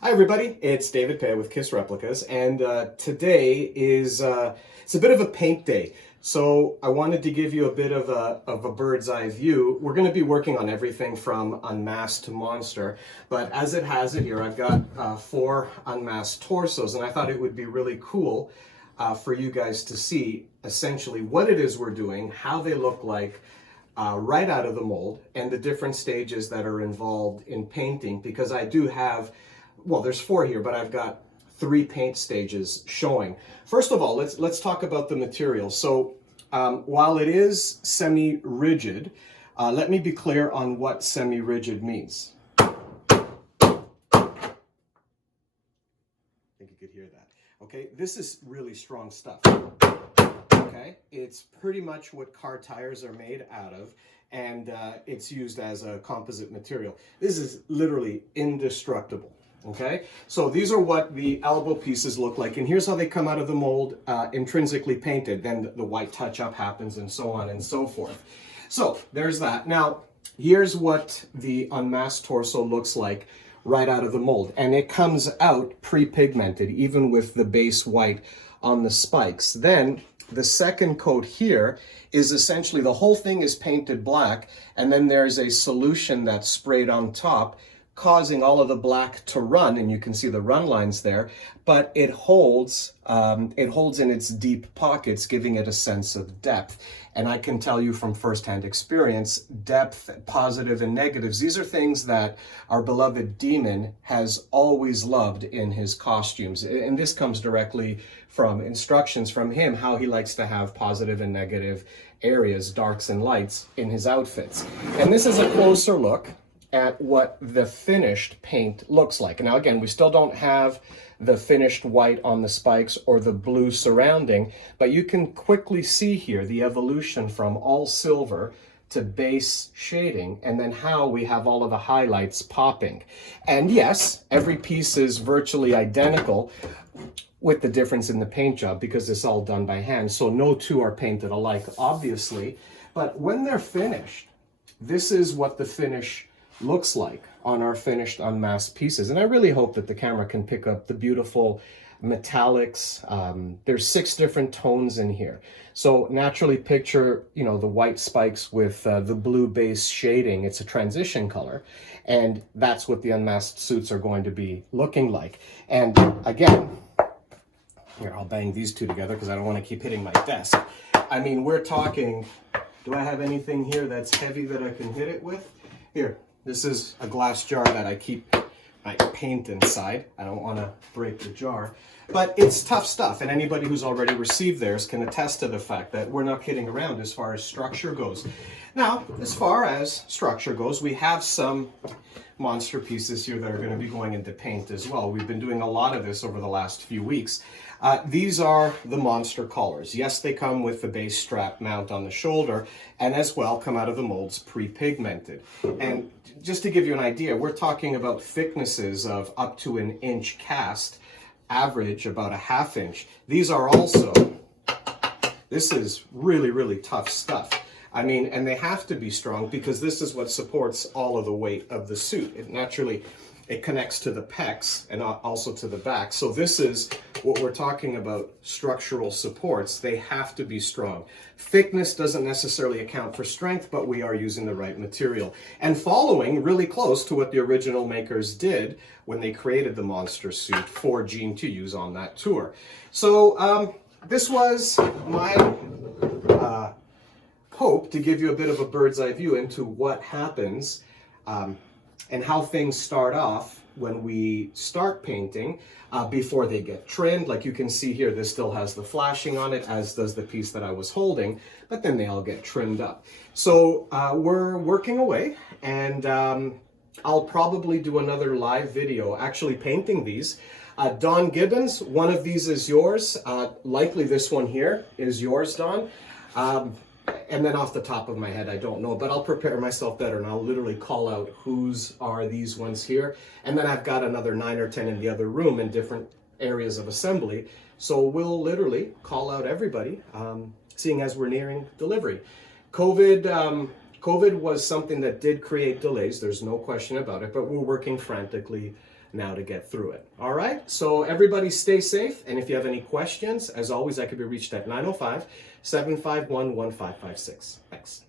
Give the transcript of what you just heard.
Hi everybody, it's David Pay with Kiss Replicas, and today is it's a bit of a paint day. So I wanted to give you a bit of a bird's eye view. We're going to be working on everything from Unmasked to Monster, but as it has it here, I've got 4 unmasked torsos, and I thought it would be really cool for you guys to see essentially what it is we're doing, how they look like, right out of the mold, and the different stages that are involved in painting, because I do have, well, there's 4 here, but I've got 3 paint stages showing. First of all, let's talk about the material. So while it is semi-rigid, let me be clear on what semi-rigid means. I think you could hear that. Okay, this is really strong stuff. Okay, it's pretty much what car tires are made out of, and it's used as a composite material. This is literally indestructible. Okay, so these are what the elbow pieces look like, and here's how they come out of the mold, intrinsically painted. Then the white touch-up happens, and so on and so forth. So there's that. Now, here's what the unmasked torso looks like right out of the mold, and it comes out pre-pigmented, even with the base white on the spikes. Then the second coat here is essentially the whole thing is painted black, and then there's a solution that's sprayed on top, causing all of the black to run, and you can see the run lines there, but it holds in its deep pockets, giving it a sense of depth. And I can tell you from firsthand experience, depth, positive and negatives, these are things that our beloved Demon has always loved in his costumes. And this comes directly from instructions from him, how he likes to have positive and negative areas, darks and lights in his outfits. And this is a closer look at what the finished paint looks like. Now again, we still don't have the finished white on the spikes or the blue surrounding, but you can quickly see here the evolution from all silver to base shading, and then how we have all of the highlights popping. And yes, every piece is virtually identical, with the difference in the paint job, because it's all done by hand. So no two are painted alike, obviously. But when they're finished, this is what the finish looks like on our finished unmasked pieces. And I really hope that the camera can pick up the beautiful metallics. There's 6 different tones in here. So naturally picture, you know, the white spikes with the blue base shading. It's a transition color. And that's what the unmasked suits are going to be looking like. And again, here, I'll bang these 2 together because I don't want to keep hitting my desk. I mean, we're talking, do I have anything here that's heavy that I can hit it with? Here. This is a glass jar that I keep my paint inside. I don't want to break the jar. But it's tough stuff, and anybody who's already received theirs can attest to the fact that we're not kidding around as far as structure goes. Now, as far as structure goes, we have some monster pieces here that are going to be going into paint as well. We've been doing a lot of this over the last few weeks. These are the monster collars. Yes, they come with the base strap mount on the shoulder, and as well come out of the molds pre-pigmented. And just to give you an idea, we're talking about thicknesses of up to 1 inch cast, average about 1/2 inch. These are also, this is really, really tough stuff. I mean, and they have to be strong because this is what supports all of the weight of the suit. It connects to the pecs and also to the back. So this is what we're talking about, structural supports. They have to be strong. Thickness doesn't necessarily account for strength, but we are using the right material. And following really close to what the original makers did when they created the monster suit for Gene to use on that tour. So this was my hope to give you a bit of a bird's eye view into what happens and how things start off when we start painting before they get trimmed. Like you can see here, this still has the flashing on it, as does the piece that I was holding, but then they all get trimmed up. So we're working away, and I'll probably do another live video actually painting these. Don Gibbons, one of these is yours. Likely this one here is yours, Don. And then off the top of my head, I don't know, but I'll prepare myself better and I'll literally call out whose are these ones here. And then I've got another 9 or 10 in the other room in different areas of assembly. So we'll literally call out everybody, seeing as we're nearing delivery. COVID was something that did create delays. There's no question about it, but we're working frantically now to get through it. All right, so everybody stay safe, and if you have any questions, as always, I could be reached at 905-751-1556. Thanks.